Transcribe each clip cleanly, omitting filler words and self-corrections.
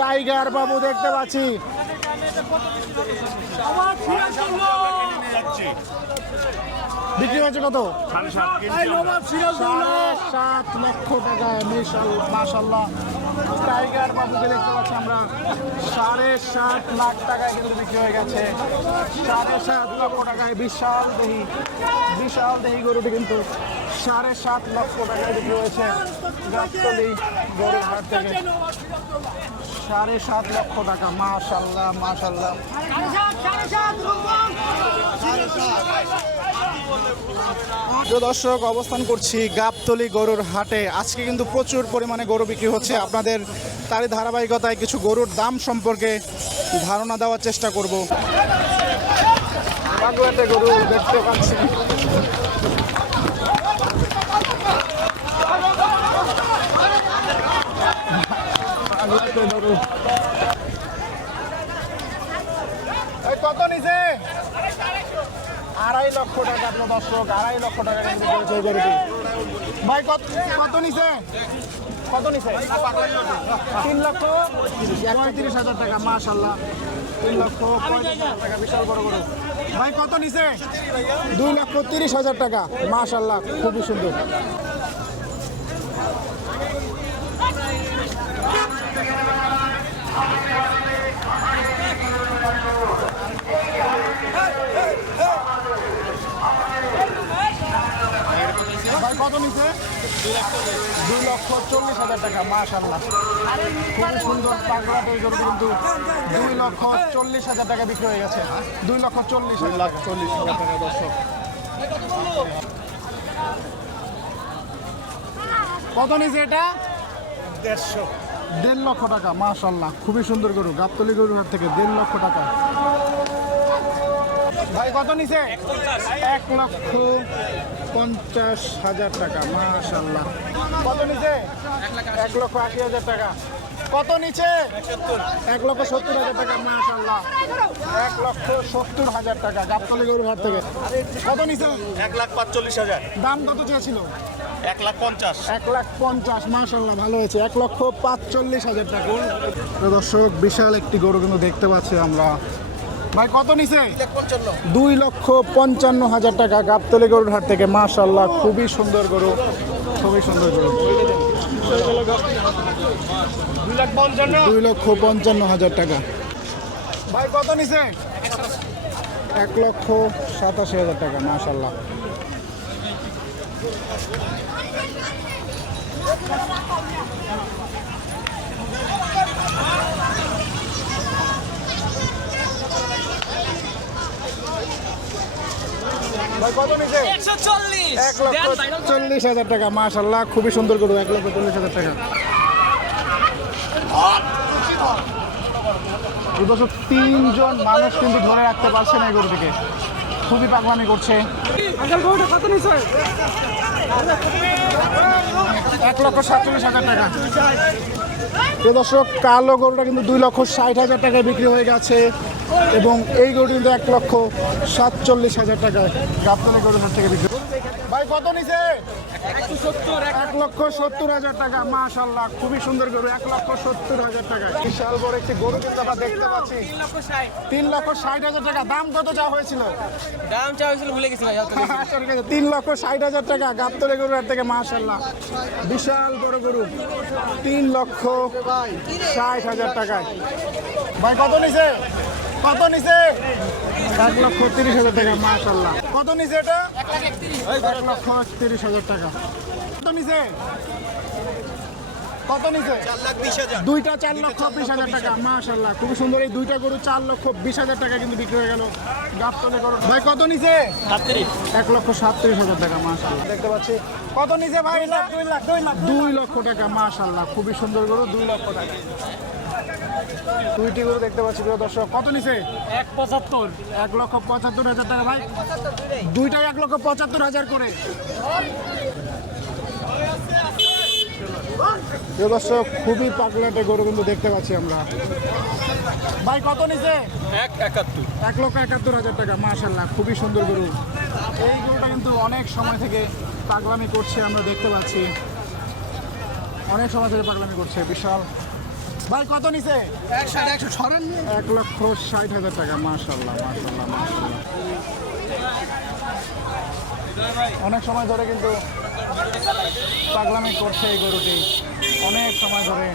Tiger বাবু দেখতে পাচ্ছি। বিক্রি হয়েছে কত? 7.5 লক্ষ টাকায়। মাশাআল্লাহ টাইগার বাবুকে দেখতে পাচ্ছি আমরা 7.5 লাখ টাকায় কিন্তু বিক্রি হয়ে গেছে। 7.5 লক্ষ টাকায় বিশাল দেহি গরুটি কিন্তু 7.5 লক্ষ টাকায় বিক্রি হয়েছে গাবতলী গরুর হাট থেকে। 7.5 লক্ষ টাকা। মাশাআল্লাহ মাশাআল্লাহ। প্রিয় দর্শক, অবস্থান করছি গাবতলী গরুর হাটে। আজকে কিন্তু প্রচুর পরিমাণে গরু বিক্রি হচ্ছে। আপনাদের তারই ধারাবাহিকতায় কিছু গরুর দাম সম্পর্কে ধারণা দেওয়ার চেষ্টা করব। পাগলাটে গরু দেখতে পাচ্ছি। কত নিছে? 2.5 লক্ষ টাকা। দর্শক 2.5 লক্ষ টাকা গরুটি। ভাই কত নিছে? কত নিছে? 3,35,000 টাকা। মাশাআল্লাহ 3,35,000 টাকা। বিশাল বড় গরু। ভাই কত নিছে? 2,30,000 টাকা। মাশাআল্লাহ খুবই সুন্দর। ভাই কত নিছে? 2,40,000 টাকা। মাশাআল্লাহ খুবই সুন্দর পাগলাটে গরু কিন্তু 2,40,000 টাকা বিক্রি হয়ে গেছে। 2,40,000 টাকা। দর্শক কত নিছে এটা? 1.5 লক্ষ টাকা। মাশাআল্লাহ খুবই সুন্দর গরু গাবতলী গরুর হাট থেকে 1.5 লক্ষ টাকা। ভাই কত নিছে? 1,50,000 টাকা। মাশাআল্লাহ কত নিছে? 1,80,000 টাকা। কত নিচে? 1,70,000 টাকা। মাশাআল্লাহ 1,70,000 টাকা গাবতলী গরুর হাট থেকে। কত নিছে? 1,45,000। দাম কত চেয়েছিল? 1,50,000। 1,50,000। মাশাআল্লাহ ভালো হয়েছে। 1,45,000 টাকা। দর্শক বিশাল একটি গরু কিন্তু দেখতে পাচ্ছি আমরা। ভাই কত নিছে? 2,55,000 টাকা গাবতলী গরুর হাট থেকে। মাশাআল্লাহ খুবই সুন্দর গরু, খুবই সুন্দর গরু। 2,55,000 টাকা। ভাই কত নিছে? 1,87,000 টাকা। মাশাআল্লাহ ভাই কত নিছে? 1,40,000 টাকা। মাশাআল্লাহ খুবই সুন্দর গরু। 1,40,000 টাকা। দর্শক 3জন মানুষ কিন্তু ধরে রাখতে পারছে না এই গরুটিকে, খুবই পাগলামি করছে। 1,47,000 টাকা। দর্শক কালো গরুটা কিন্তু 2,60,000 টাকায় বিক্রি হয়ে গেছে এবং এই গরুটি কিন্তু 1,47,000 টাকায় গাবতলী গরুর হাট থেকে বিক্রি। ভাই কত নিছে? 1,70,000 টাকা। মাশাআল্লাহ খুবই সুন্দর গরু। 1,70,000 টাকা। বিশাল বড় একটি গরু কিন্তু আমরা দেখতে পাচ্ছি। 3,60,000 টাকা। দাম কত চাওয়া হয়েছিল? দাম চাওয়া হয়েছিল ভুলে গেছি ভাই। 3,60,000 টাকা গাবতলী গরুর হাট থেকে। মাশাআল্লাহ বিশাল বড় গরু 3,60,000 টাকায়। ভাই কত নিছে? কত নিছে? 1,30,000 টাকা। মাশাআল্লাহ কত নিছে এটা? 1,30,000 টাকা। কত নিছে? কত নিছে? 4,20,000। দুইটা 4,20,000 টাকা। মাশাআল্লাহ খুবই সুন্দর। এই দুইটা গরু 4,20,000 টাকা কিন্তু বিক্রি হয়ে গেল গাবতলী গরু। ভাই কত নিছে? 1,37,000 টাকা। মাশাআল্লাহ দেখতে পাচ্ছি। কত নিছে ভাই? 2 লক্ষ টাকা। মাশাআল্লাহ খুবই সুন্দর গরু। 2 লক্ষ টাকা। দুইটি গরু দেখতে পাচ্ছি প্রিয় দর্শক। কত নিছে? 1,75,000। 1,75,000 টাকা। ভাই দুইটাই 1,75,000 করে। প্রিয় দর্শক খুবই পাগলাটে গরু কিন্তু দেখতে পাচ্ছি আমরা। ভাই কত নিছে? 1,71,000 টাকা। মাশাআল্লাহ খুবই সুন্দর গরু। এই গরুটা কিন্তু অনেক সময় থেকে পাগলামি করছে, আমরা দেখতে পাচ্ছি অনেক সময় থেকে পাগলামি করছে। বিশাল ভাই কত নিছে 1,60,000 টাকা। মাশাআল্লাহ মাশাআল্লাহ মাশাআল্লাহ। অনেক সময় ধরে কিন্তু পাগলামি করছে এই গরুটি, অনেক সময় ধরে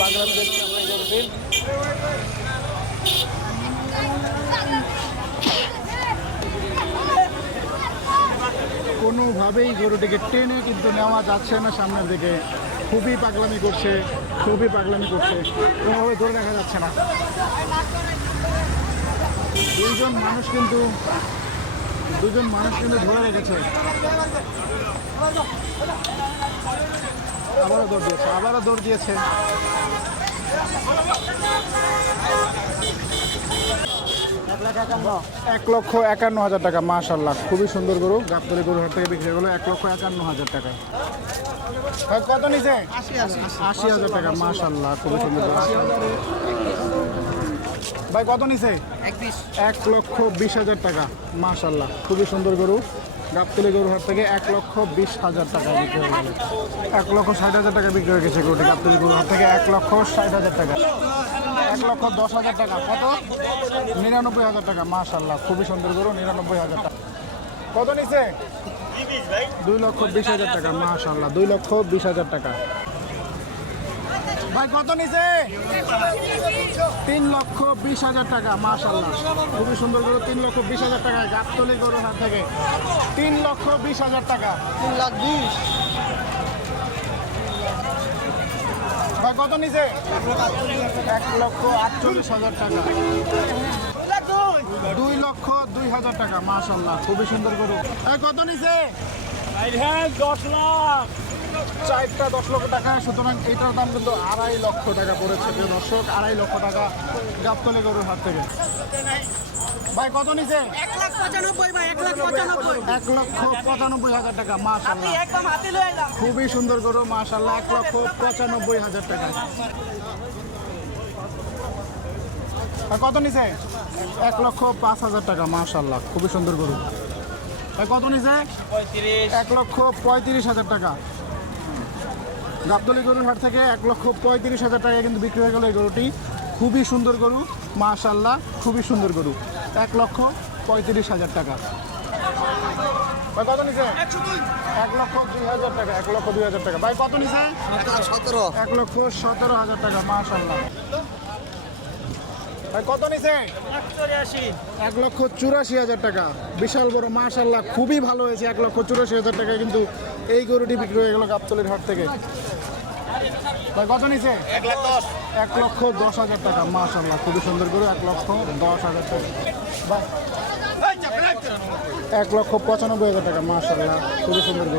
পাগলামি দেখছি আমরা এই গরুটির। কোনোভাবেই গরুটিকে টেনে কিন্তু নেওয়া যাচ্ছে না সামনের দিকে, খুবই পাগলামি করছে, খুবই পাগলামি করছে, কোনোভাবে ধরে রাখা যাচ্ছে না। দুজন মানুষ কিন্তু ধরে রেখেছে। আবারও দৌড় দিয়েছে। এক লক্ষ 51,000 টাকা। মাশাআল্লাহ খুবই সুন্দর গরু, গাবতলী গরুর হাট থেকে বিক্রি হলো 1,51,000 টাকা। ভাই কত নিছে 80,000 টাকা। মাশাআল্লাহ খুবই সুন্দর গরু। ভাই কত নিছে 1,20,000 টাকা। মাশাআল্লাহ খুবই সুন্দর গরু, গাবতলী গরুর হাট থেকে 1,20,000 টাকা বিক্রি হয়ে গেল। 1,60,000 টাকা বিক্রি হয়ে গেছে গরুটি গাবতলী গরুর হাট থেকে 1,60,000 টাকা। 1,10,000 টাকা। কত 99,000 টাকা। মাশাআল্লাহ খুবই সুন্দর গরু, 99,000 টাকা। কত নিছে 2,20,000 টাকা। মাশাআল্লাহ 2,20,000 টাকা। ভাই কত নিছে 3,20,000 টাকা। মাশাআল্লাহ খুবই সুন্দর গরু, 3,20,000 টাকায় গাবতলী গরুর হাট থেকে 3,20,000 টাকা। 3,20,000। ভাই কত নিছে 1,48,000 টাকা। 2,02,000 টাকা। মাশাআল্লাহ খুবই সুন্দর গরু। কত নিছে 10 লাখ। 4টা 10 লক্ষ টাকা। সুতরাং এটার দাম কিন্তু 2.5 লক্ষ টাকা পড়েছে প্রিয় দর্শক, 2.5 লক্ষ টাকা গাবতলী গরুর হাট থেকে। ভাই কত নিছে 1,95,000 ভাই, 1,95,000। 1,95,000 টাকা। মাশাআল্লাহ খুবই সুন্দর গরু। মাশাআল্লাহ 1,95,000 টাকা। আর কত নিছে 1,05,000 টাকা। মাশাআল্লাহ খুবই সুন্দর গরু। আর কত নিছে 1,35,000 টাকা। গাবতলী গরুর হাট থেকে 1,35,000 টাকা কিন্তু বিক্রি হয়ে গেল এই গরুটি। খুবই সুন্দর গরু, মাশাআল্লাহ খুবই সুন্দর গরু। 1,35,000 টাকা। ভাই কত নিছে 1,02,000 টাকা। 1,02,000 টাকা। ভাই কত নিছে 1,17,000 টাকা। মাশাআল্লাহ। ভাই কত নিছে 1,84,000 টাকা। বিশাল বড়, মাশাআল্লাহ খুবই ভালো হয়েছে। 1,84,000 টাকায় কিন্তু এই গরুটি বিক্রি হয়ে গেল গাবতলীর হাট থেকে। ভাই কত নিছে 1,10,000 টাকা। মাশাআল্লাহ খুবই সুন্দর গরু, 1,10,000 টাকা। ভাই 1,95,000 টাকা। মাশাআল্লাহ খুবই সুন্দর গরু।